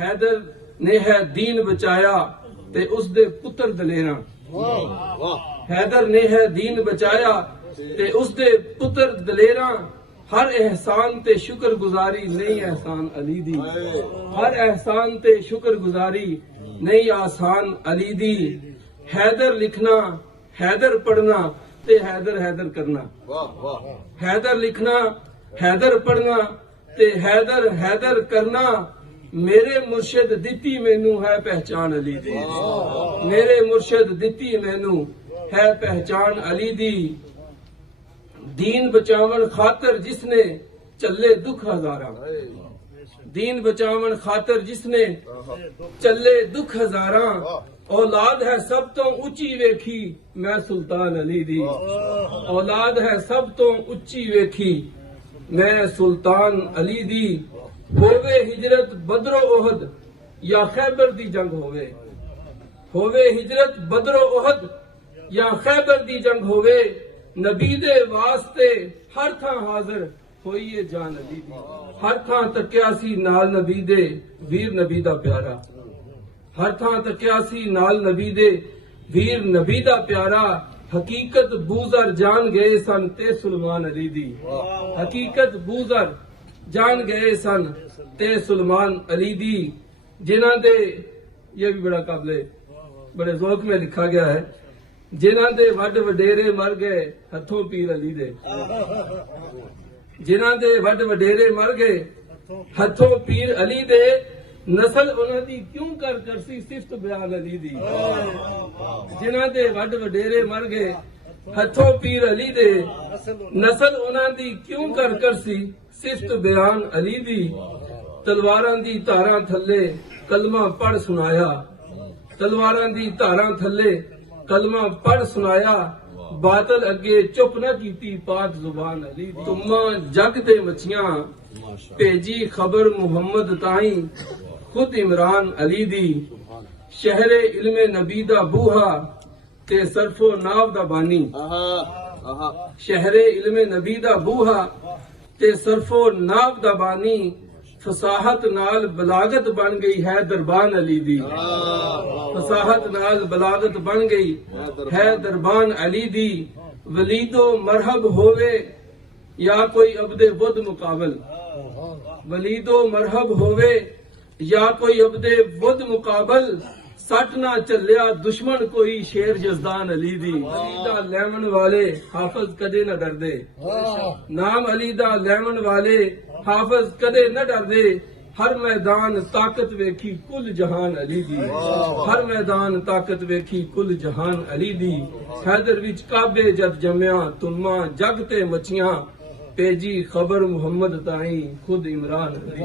हैदर ने है दीन बचाया ते उसदे पुत्र दलेरा। हैदर ने है दीन बचाया ते उसदे पुत्र दलेरा। हर एहसान ते शुक्र गुजारी नहीं एहसान अली दी। हर एहसान ते शुक्र गुजारी नहीं आसान अली दी। हैदर लिखना हैदर पढ़ना ते हैदर हैदर करना। हैदर लिखना हैदर पढ़ना ते हैदर हैदर करना। मेरे मुर्शिद दिती मैनू है पहचान अली दी। मेरे मुर्शिद दिती मैनू है पहचान अली दी। दीन बचावन खातर जिसने चले दुख हजारा। दीन बचावन खातर जिसने चले दुख हजारा। औलाद है सब तो उच्ची वेखी मैं सुल्तान अली दी। औलाद है सब तो उच्ची वेखी मैं सुल्तान अली दी। होवे हिजरत बदरो ओहद या खैबर दी जंग होवे। होवे हिजरत बदरो ओहद या खैबर दी जंग होवे। नबी दे वास्ते हर थां हाजिर होइए जान अली दी। हर थां तकिया सी नाल नबी दे वीर नबी दा प्यारा। हर थां तकिया सी नाल नबी दे वीर नबी दा प्यारा। हकीकत बूजर जान गए सन ते सुलेमान अली दी। हकीकत बूजर जान गए सन ते सुलेमान अली दी। जिन्हां दे ये भी बड़ा काबिले बड़े ज़ौक़ में लिखा गया है। जिन्हां दे वड वडेरे मर गए हथों पीर अली दे। जिन्हां दे वड वडेरे मर गए हथों पीर अली दे। नस्ल उन्हां दी क्यों कर करसी सिफ्त बयान अली दी। जिन्हां दे वड वडेरे मर गए हथों पीर अली दे। नस्ल उन्हां दी क्यों कर करसी सिफ्त बयान अली दी। तलवारां दी धारां थल्ले कलमा पढ़ सुनाया। तलवारां दी धारां थल्ले कलमा पढ़ सुनाया। बादल अगे चुप न कीती पाक जुबान अली दी। तुम्मा जग दे मछियां भेजी खबर मुहम्मद ताई खुद इमरान अली दी। शहरे इल्मे नबी दा बूहा ते सरफो नाव दा बानी। शहरे इल्मे नबी दा बूहा ते सरफो नाव दा बानी। फसाहत नाल बलागत बन गई है दरबान अली दी। फसाहत नाल बलागत बन गई है दरबान अली दी। वलीदो मरहब होवे या कोई अब्दे बुद मुकाबल। वलीदो मरहब होवे या कोई अब्दे बुद मुकाबल। सट ना चलिया दुश्मन कोई शेर जज़दान अली दी। अली दा लैमन वाले हाफिज कदे न डरदे। नाम अली दा लैमन वाले हाफिज कदे न डरदे। हर मैदान ताकत वेखी कुल जहान अली दी। हर मैदान ताकत वेखी कुल जहान अली दी। हैदर विच काबे जद जम्या तुम्मा जग ते मचियां। भेजी खबर मुहम्मद ताई खुद इमरान अली।